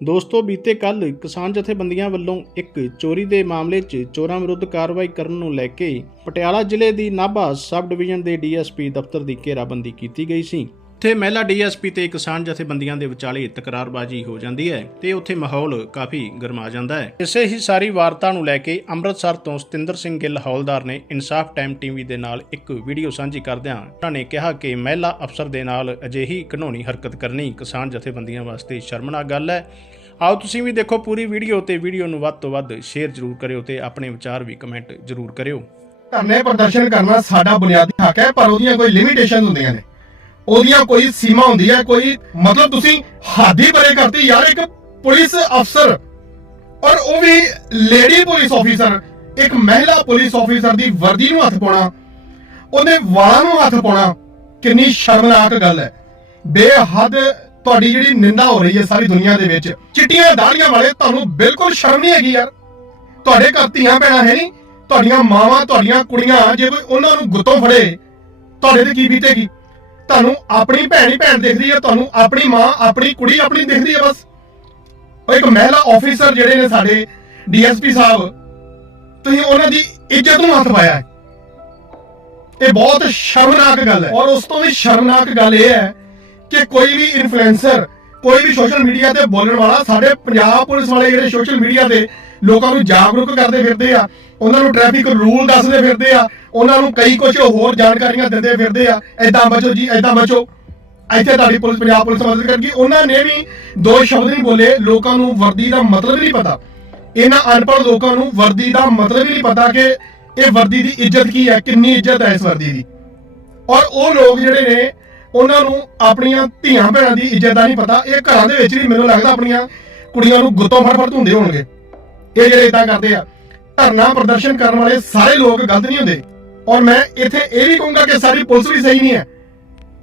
ਦੋਸਤੋ, ਬੀਤੇ ਕੱਲ ਕਿਸਾਨ ਜਥੇਬੰਦੀਆਂ ਵੱਲੋਂ ਇੱਕ ਚੋਰੀ ਦੇ ਮਾਮਲੇ 'ਚ ਚੋਰਾਂ ਵਿਰੁੱਧ ਕਾਰਵਾਈ ਕਰਨ ਨੂੰ ਲੈ ਕੇ ਪਟਿਆਲਾ ਜ਼ਿਲ੍ਹੇ ਦੀ ਨਾਭਾ ਸਬ ਡਿਵੀਜ਼ਨ ਦੇ ਡੀਐਸਪੀ ਦਫ਼ਤਰ ਦੀ ਘੇਰਾਬੰਦੀ ਕੀਤੀ ਗਈ ਸੀ। ਉੱਥੇ ਮਹਿਲਾ ਡੀਐਸਪੀ ਤੇ ਕਿਸਾਨ ਜਥੇਬੰਦੀਆਂ ਦੇ ਵਿਚਾਲੇ ਤਕਰਾਰਬਾਜ਼ੀ ਹੋ ਜਾਂਦੀ ਹੈ ਤੇ ਉੱਥੇ ਮਾਹੌਲ ਕਾਫੀ ਗਰਮਾ ਜਾਂਦਾ ਹੈ। ਇਸੇ ਹੀ ਸਾਰੀ ਵਾਰਤਾ ਨੂੰ ਲੈ ਕੇ ਅੰਮ੍ਰਿਤਸਰ ਤੋਂ ਸਤਿੰਦਰ ਸਿੰਘ ਗਿੱਲ ਹੌਲਦਾਰ ਨੇ ਇਨਸਾਫ ਟਾਈਮ ਟੀਵੀ ਦੇ ਨਾਲ ਇੱਕ ਵੀਡੀਓ ਸਾਂਝੀ ਕਰਦਿਆਂ ਉਹਨਾਂ ਨੇ ਕਿਹਾ ਕਿ ਮਹਿਲਾ ਅਫਸਰ ਦੇ ਨਾਲ ਅਜਿਹੀ ਘਨੌਣੀ ਹਰਕਤ ਕਰਨੀ ਕਿਸਾਨ ਜਥੇਬੰਦੀਆਂ ਵਾਸਤੇ ਸ਼ਰਮਨਾਕ ਗੱਲ ਹੈ। ਆਓ ਤੁਸੀਂ ਵੀ ਦੇਖੋ ਪੂਰੀ ਵੀਡੀਓ ਤੇ ਵੀਡੀਓ ਨੂੰ ਵੱਧ ਤੋਂ ਵੱਧ ਸ਼ੇਅਰ ਜ਼ਰੂਰ ਕਰਿਓ ਤੇ ਆਪਣੇ ਵਿਚਾਰ ਵੀ ਕਮੈਂਟ ਜ਼ਰੂਰ ਕਰਿਓ। ਧਰਨੇ ਪ੍ਰਦਰਸ਼ਨ ਕਰਨਾ ਸਾਡਾ ਬੁਨਿਆਦੀ ਹੱਕ ਹੈ, ਪਰ ਉਹਦੀਆਂ ਕੋਈ ਲਿਮਿਟੇਸ਼ਨ ਹੁੰਦੀਆਂ ਨੇ। ਉਹਦੀਆਂ ਕੋਈ ਸੀਮਾ ਹੁੰਦੀ ਹੈ, ਕੋਈ ਮਤਲਬ ਤੁਸੀਂ ਹਾਦੀ ਪਰੇ ਕਰਤੀ, ਯਾਰ ਇੱਕ ਪੁਲਿਸ ਅਫਸਰ ਔਰ ਉਹ ਵੀ ਲੇਡੀ ਪੁਲਿਸ ਆਫੀਸਰ ਇੱਕ ਮਹਿਲਾ ਪੁਲਿਸ ਆਫੀਸਰ ਦੀ ਵਰਦੀ ਨੂੰ ਹੱਥ ਪਾਉਣਾ, ਉਹਦੇ ਵਾਲਾਂ ਨੂੰ ਹੱਥ ਪਾਉਣਾ, ਕਿੰਨੀ ਸ਼ਰਮਨਾਕ ਗੱਲ ਹੈ। ਬੇਹੱਦ ਤੁਹਾਡੀ ਜਿਹੜੀ ਨਿੰਦਾ ਹੋ ਰਹੀ ਹੈ ਸਾਰੀ ਦੁਨੀਆ ਦੇ ਵਿੱਚ, ਚਿੱਟੀਆਂ ਦਾੜੀਆਂ ਵਾਲੇ ਤੁਹਾਨੂੰ ਬਿਲਕੁਲ ਸ਼ਰਮ ਨਹੀਂ ਹੈਗੀ ਯਾਰ। ਤੁਹਾਡੇ ਘਰ ਧੀਆਂ ਭੈਣਾਂ ਹੈ ਨਹੀਂ, ਤੁਹਾਡੀਆਂ ਮਾਵਾਂ, ਤੁਹਾਡੀਆਂ ਕੁੜੀਆਂ, ਜੇ ਕੋਈ ਉਹਨਾਂ ਨੂੰ ਗੁੱਤੋਂ ਫੜੇ, ਤੁਹਾਡੇ ਤੇ ਕੀ ਬੀਤੇਗੀ? ਤੁਹਾਨੂੰ ਆਪਣੀ ਭੈਣ ਹੀ ਭੈਣ ਦਿਖਦੀ ਹੈ, ਤੁਹਾਨੂੰ ਆਪਣੀ ਮਾਂ, ਆਪਣੀ ਕੁੜੀ ਆਪਣੀ ਦਿਖਦੀ ਹੈ ਬਸ। ਉਹ ਇੱਕ ਮਹਿਲਾ ਆਫੀਸਰ ਜਿਹੜੇ ਨੇ ਸਾਡੇ ਡੀਐਸਪੀ ਸਾਹਿਬ, ਤੁਸੀਂ ਉਹਨਾਂ ਦੀ ਇੱਜ਼ਤ ਨੂੰ ਹੱਥ ਪਾਇਆ ਹੈ। ਇਹ ਬਹੁਤ ਸ਼ਰਮਨਾਕ ਗੱਲ ਹੈ। ਔਰ ਉਸ ਤੋਂ ਵੀ ਸ਼ਰਮਨਾਕ ਗੱਲ ਇਹ ਹੈ ਕਿ ਕੋਈ ਵੀ ਇਨਫਲੂਐਂਸਰ ਕੋਈ ਵੀ ਸੋਸ਼ਲ ਮੀਡੀਆ ਤੇ ਬੋਲਣ ਵਾਲਾ, ਸਾਡੇ ਪੰਜਾਬ ਪੁਲਿਸ ਵਾਲੇ ਜਿਹੜੇ ਸੋਸ਼ਲ ਮੀਡੀਆ ਤੇ ਲੋਕਾਂ ਨੂੰ ਜਾਗਰੂਕ ਕਰਦੇ ਫਿਰਦੇ ਆ, ਉਹਨਾਂ ਨੂੰ ਟ੍ਰੈਫਿਕ ਰੂਲ ਦੱਸਦੇ ਫਿਰਦੇ ਆ, ਉਹਨਾਂ ਨੂੰ ਕਈ ਕੁਝ ਹੋਰ ਜਾਣਕਾਰੀਆਂ ਦਿੰਦੇ ਫਿਰਦੇ ਆ ਐਦਾਂ ਬਚੋ ਜੀ ਐਦਾਂ ਬਚੋ। ਇੱਥੇ ਤੁਹਾਡੀ ਪੁਲਿਸ, ਪੰਜਾਬ ਪੁਲਿਸ ਮਦਦ ਕਰਦੀ ਉਹਨਾਂ ਨੇ ਵੀ ਦੋ ਸ਼ਬਦ ਨਹੀਂ ਬੋਲੇ, ਲੋਕਾਂ ਨੂੰ ਵਰਦੀ ਦਾ ਮਤਲਬ ਨਹੀਂ ਪਤਾ। ਇਹਨਾਂ ਅਨਪੜ੍ਹ ਲੋਕਾਂ ਨੂੰ ਵਰਦੀ ਦਾ ਮਤਲਬ ਹੀ ਨਹੀਂ ਪਤਾ ਕਿ ਇਹ ਵਰਦੀ ਦੀ ਇੱਜ਼ਤ ਕੀ ਹੈ, ਕਿੰਨੀ ਇੱਜ਼ਤ ਹੈ ਇਸ ਵਰਦੀ ਦੀ। ਔਰ ਉਹ ਲੋਕ ਜਿਹੜੇ ਨੇ ਉਹਨਾਂ ਨੂੰ ਆਪਣੀਆਂ ਧੀਆਂ ਭੈਣਾਂ ਦੀ ਇੱਜ਼ਤ ਦਾ ਨਹੀਂ ਪਤਾ। ਇਹ ਘਰਾਂ ਦੇ ਵਿੱਚ ਵੀ ਮੈਨੂੰ ਲੱਗਦਾ ਆਪਣੀਆਂ ਕੁੜੀਆਂ ਨੂੰ ਗੁੱਤੋਂ ਫੜ ਫੜ ਧੁੰਦੇ ਹੋਣਗੇ। ਇਹ ਜਿਹੜੇ ਇਦਾਂ ਕਰਦੇ ਆ, ਧਰਨਾ ਪ੍ਰਦਰਸ਼ਨ ਕਰਨ ਵਾਲੇ ਸਾਰੇ ਲੋਕ ਗਲਤ ਨਹੀਂ ਹੁੰਦੇ। ਔਰ ਮੈਂ ਇੱਥੇ ਇਹ ਵੀ ਕਹੂੰਗਾ ਕਿ ਸਾਰੀ ਪੁਲਿਸ ਵੀ ਸਹੀ ਨਹੀਂ ਹੈ।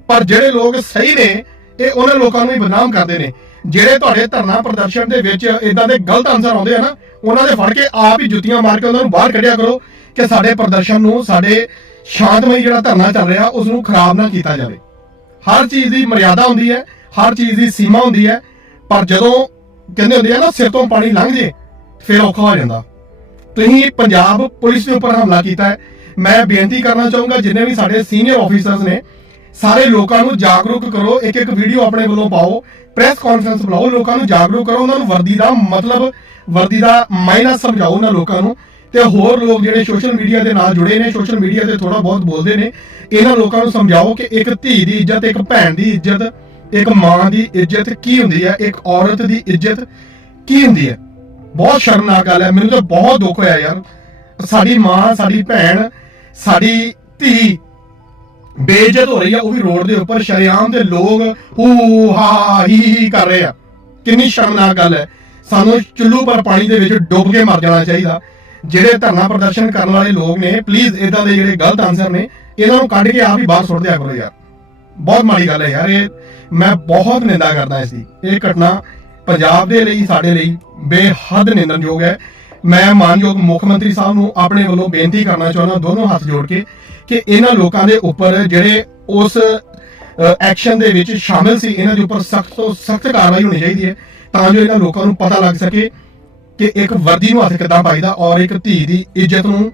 ਪਰ ਜਿਹੜੇ ਲੋਕ ਸਹੀ ਨੇ, ਇਹ ਉਹਨਾਂ ਲੋਕਾਂ ਨੂੰ ਹੀ ਬਦਨਾਮ ਕਰਦੇ ਨੇ। ਜਿਹੜੇ ਤੁਹਾਡੇ ਧਰਨਾ ਪ੍ਰਦਰਸ਼ਨ ਦੇ ਵਿੱਚ ਇਦਾਂ ਦੇ ਗਲਤ ਆਨਸਰ ਆਉਂਦੇ ਆ ਨਾ, ਉਹਨਾਂ ਦੇ ਫੜ ਕੇ ਆਪ ਹੀ ਜੁੱਤੀਆਂ ਮਾਰ ਕੇ ਉਹਨਾਂ ਨੂੰ ਬਾਹਰ ਕੱਢਿਆ ਕਰੋ ਕਿ ਸਾਡੇ ਪ੍ਰਦਰਸ਼ਨ ਨੂੰ, ਸਾਡੇ ਸ਼ਾਂਤਮਈ ਜਿਹੜਾ ਧਰਨਾ ਚੱਲ ਰਿਹਾ ਉਸ ਨੂੰ ਖਰਾਬ ਨਾ ਕੀਤਾ ਜਾਵੇ। ਹਰ ਚੀਜ਼ ਦੀ ਮਰਿਆਦਾ ਹੁੰਦੀ ਹੈ, ਹਰ ਚੀਜ਼ ਦੀ ਸੀਮਾ ਹੁੰਦੀ ਹੈ, ਪਰ ਜਦੋਂ ਕਹਿੰਦੇ ਹੁੰਦੇ ਆ ਨਾ, ਸਿਰ ਤੋਂ ਪਾਣੀ ਲੰਘ ਜੇ, ਫਿਰ ਔਖਾ ਹੋ ਜਾਂਦਾ। ਤੁਸੀਂ ਪੰਜਾਬ ਪੁਲਿਸ ਦੇ ਉੱਪਰ ਹਮਲਾ ਕੀਤਾ ਹੈ। ਮੈਂ ਬੇਨਤੀ ਕਰਨਾ ਚਾਹੂੰਗਾ, ਜਿੰਨੇ ਵੀ ਸਾਡੇ ਸੀਨੀਅਰ ਆਫੀਸਰਸ ਨੇ, ਸਾਰੇ ਲੋਕਾਂ ਨੂੰ ਜਾਗਰੂਕ ਕਰੋ। ਇੱਕ ਇੱਕ ਵੀਡੀਓ ਆਪਣੇ ਵੱਲੋਂ ਪਾਓ ਪ੍ਰੈਸ ਕਾਨਫਰੰਸ ਬੁਲਾਓ, ਲੋਕਾਂ ਨੂੰ ਜਾਗਰੂਕ ਕਰੋ, ਉਹਨਾਂ ਨੂੰ ਵਰਦੀ ਦਾ ਮਤਲਬ, ਵਰਦੀ ਦਾ ਮਾਇਨਾ ਸਮਝਾਓ ਉਹਨਾਂ ਲੋਕਾਂ ਨੂੰ। ਤੇ ਹੋਰ ਲੋਕ ਜਿਹੜੇ ਸੋਸ਼ਲ ਮੀਡੀਆ ਦੇ ਨਾਲ ਜੁੜੇ ਨੇ ਸੋਸ਼ਲ ਮੀਡੀਆ ਤੇ ਥੋੜਾ ਬਹੁਤ ਬੋਲਦੇ ਨੇ, ਇਹਨਾਂ ਲੋਕਾਂ ਨੂੰ ਸਮਝਾਓ ਕਿ ਇੱਕ ਧੀ ਦੀ ਇੱਜ਼ਤ, ਇੱਕ ਭੈਣ ਦੀ ਇੱਜ਼ਤ, ਇੱਕ ਮਾਂ ਦੀ ਇੱਜ਼ਤ ਕੀ ਹੁੰਦੀ ਹੈ, ਇੱਕ ਔਰਤ ਦੀ ਇੱਜ਼ਤ ਕੀ ਹੁੰਦੀ ਹੈ? ਬਹੁਤ ਸ਼ਰਮਨਾਕ ਗੱਲ ਹੈ, ਮੈਨੂੰ ਤਾਂ ਬਹੁਤ ਦੁੱਖ ਹੋਇਆ ਯਾਰ। ਸਾਡੀ ਮਾਂ, ਸਾਡੀ ਭੈਣ, ਸਾਡੀ ਧੀ ਬੇਇੱਜ਼ਤ ਹੋ ਰਹੀ ਆ, ਉਹ ਵੀ ਰੋਡ ਦੇ ਉੱਪਰ ਸ਼ਰੇਆਮ ਦੇ ਲੋਕ ਹੂ, ਹਾ, ਹੀ ਹੀ ਕਰ ਰਹੇ ਆ। ਕਿੰਨੀ ਸ਼ਰਮਨਾਕ ਗੱਲ ਹੈ। ਸਾਨੂੰ ਚੁੱਲੂ ਪਰ ਪਾਣੀ ਦੇ ਵਿੱਚ ਡੁੱਬ ਕੇ ਮਰ ਜਾਣਾ ਚਾਹੀਦਾ। ਜਿਹੜੇ ਧਰਨਾ ਪ੍ਰਦਰਸ਼ਨ ਕਰਨ ਵਾਲੇ ਲੋਕ ਨੇ ਪਲੀਜ਼ ਇਦਾਂ ਦੇ ਜਿਹੜੇ ਗਲਤ ਆਨਸਰ ਨੇ, ਇਹਨਾਂ ਨੂੰ ਕੱਢ ਕੇ ਆਪ ਹੀ ਬਾਹਰ ਸੁੱਟ ਦਿਆ ਕਰੋ ਯਾਰ। ਬਹੁਤ ਮਾੜੀ ਗੱਲ ਹੈ ਯਾਰ, ਇਹ ਮੈਂ ਬਹੁਤ ਨਿੰਦਾ ਕਰਦਾ ਇਸ ਦੀ। ਇਹ ਘਟਨਾ ਪੰਜਾਬ ਦੇ ਲਈ, ਸਾਡੇ ਲਈ ਬੇਹੱਦ ਨਿੰਦਣਯੋਗ ਹੈ। ਮੈਂ ਮਾਨਯੋਗ ਮੁੱਖ ਮੰਤਰੀ ਸਾਹਿਬ ਨੂੰ ਆਪਣੇ ਵੱਲੋਂ ਬੇਨਤੀ ਕਰਨਾ ਚਾਹੁੰਦਾ, ਦੋਨੋਂ ਹੱਥ ਜੋੜ ਕੇ, ਕਿ ਇਹਨਾਂ ਲੋਕਾਂ ਦੇ ਉੱਪਰ ਜਿਹੜੇ ਉਸ ਐਕਸ਼ਨ ਦੇ ਵਿੱਚ ਸ਼ਾਮਿਲ ਸੀ, ਇਹਨਾਂ ਦੇ ਉੱਪਰ ਸਖਤ ਤੋਂ ਸਖਤ ਕਾਰਵਾਈ ਹੋਣੀ ਚਾਹੀਦੀ ਹੈ, ਤਾਂ ਜੋ ਇਹਨਾਂ ਲੋਕਾਂ ਨੂੰ ਪਤਾ ਲੱਗ ਸਕੇ ਕਿ ਇੱਕ ਵਰਦੀ ਨੂੰ ਹੱਥ ਕਿੱਦਾਂ ਪਾਈਦਾ ਔਰ ਇੱਕ ਧੀ ਦੀ ਇੱਜ਼ਤ ਨੂੰ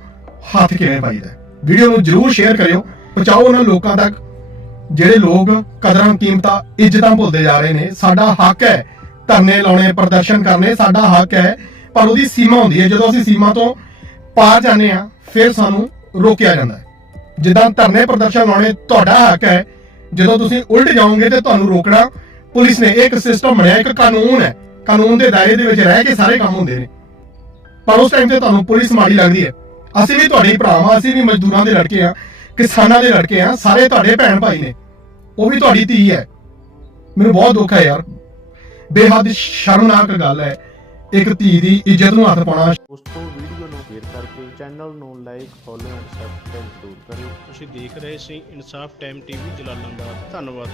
ਹੱਥ ਕਿਵੇਂ ਪਾਈਦਾ ਵੀਡੀਓ ਨੂੰ ਜਰੂਰ ਸ਼ੇਅਰ ਕਰਿਓ, ਪਹੁੰਚਾਓ ਉਹਨਾਂ ਲੋਕਾਂ ਤੱਕ ਜਿਹੜੇ ਲੋਕ ਕਦਰਾਂ ਕੀਮਤਾਂ, ਇੱਜ਼ਤਾਂ ਭੁੱਲਦੇ ਜਾ ਰਹੇ ਨੇ। ਸਾਡਾ ਹੱਕ ਹੈ ਧਰਨੇ ਲਾਉਣੇ, ਪ੍ਰਦਰਸ਼ਨ ਕਰਨੇ, ਸਾਡਾ ਹੱਕ ਹੈ, ਪਰ ਉਹਦੀ ਸੀਮਾ ਹੁੰਦੀ ਹੈ। ਜਦੋਂ ਅਸੀਂ ਸੀਮਾ ਤੋਂ ਪਾਰ ਜਾਂਦੇ ਆ ਫਿਰ ਸਾਨੂੰ ਰੋਕਿਆ ਜਾਂਦਾ ਹੈ। ਜਿੱਦਾਂ ਧਰਨੇ, ਪ੍ਰਦਰਸ਼ਨ ਲਾਉਣੇ ਤੁਹਾਡਾ ਹੱਕ ਹੈ। ਜਦੋਂ ਤੁਸੀਂ ਉਲਟ ਜਾਓਗੇ ਤੇ ਤੁਹਾਨੂੰ ਰੋਕਣਾ ਪੁਲਿਸ ਨੇ। ਇਹ ਇੱਕ ਸਿਸਟਮ ਬਣਿਆ, ਇੱਕ ਕਾਨੂੰਨ ਹੈ। ਕਾਨੂੰਨ ਦੇ ਦਾਇਰੇ ਦੇ ਵਿੱਚ ਰਹਿ ਕੇ ਸਾਰੇ ਕੰਮ ਹੁੰਦੇ ਨੇ। ਪਰ ਉਸ ਟਾਈਮ ਤੇ ਤੁਹਾਨੂੰ ਪੁਲਿਸ ਮਾੜੀ ਲੱਗਦੀ ਹੈ। ਅਸੀਂ ਵੀ ਤੁਹਾਡੇ ਹੀ ਭਰਾ ਹਾਂ ਅਸੀਂ ਵੀ ਮਜ਼ਦੂਰਾਂ ਦੇ ਲੜਕੇ ਆ ਕਿਸਾਨਾਂ ਦੇ ਲੜਕੇ ਆ ਸਾਰੇ ਤੁਹਾਡੇ ਭੈਣ ਭਾਈ ਨੇ। ਉਹ ਵੀ ਤੁਹਾਡੀ ਧੀ ਹੈ। ਮੈਨੂੰ ਬਹੁਤ ਦੁੱਖ ਹੈ ਯਾਰ। ਬੇਹੱਦ ਸ਼ਰਮਨਾਕ ਗੱਲ ਹੈ। ਇੱਕ ਧੀ ਦੀ ਇੱਜ਼ਤ ਨੂੰ ਹੱਥ ਪਾਉਣਾ। ਦੋਸਤੋ ਵੀਡੀਓ ਨੂੰ ਸ਼ੇਅਰ ਕਰਕੇ ਚੈਨਲ ਨੂੰ ਲਾਈਕ ਫੋਲੋ ਐਂਡ ਸਬਸਕ੍ਰਾਈਬ ਜ਼ਰੂਰ ਕਰਿਓ। ਤੁਸੀਂ ਦੇਖ ਰਹੇ ਸੀ ਇਨਸਾਫ ਟਾਈਮ ਟੀਵੀ ਜਲਾਲਾਬਾਦ। ਧੰਨਵਾਦ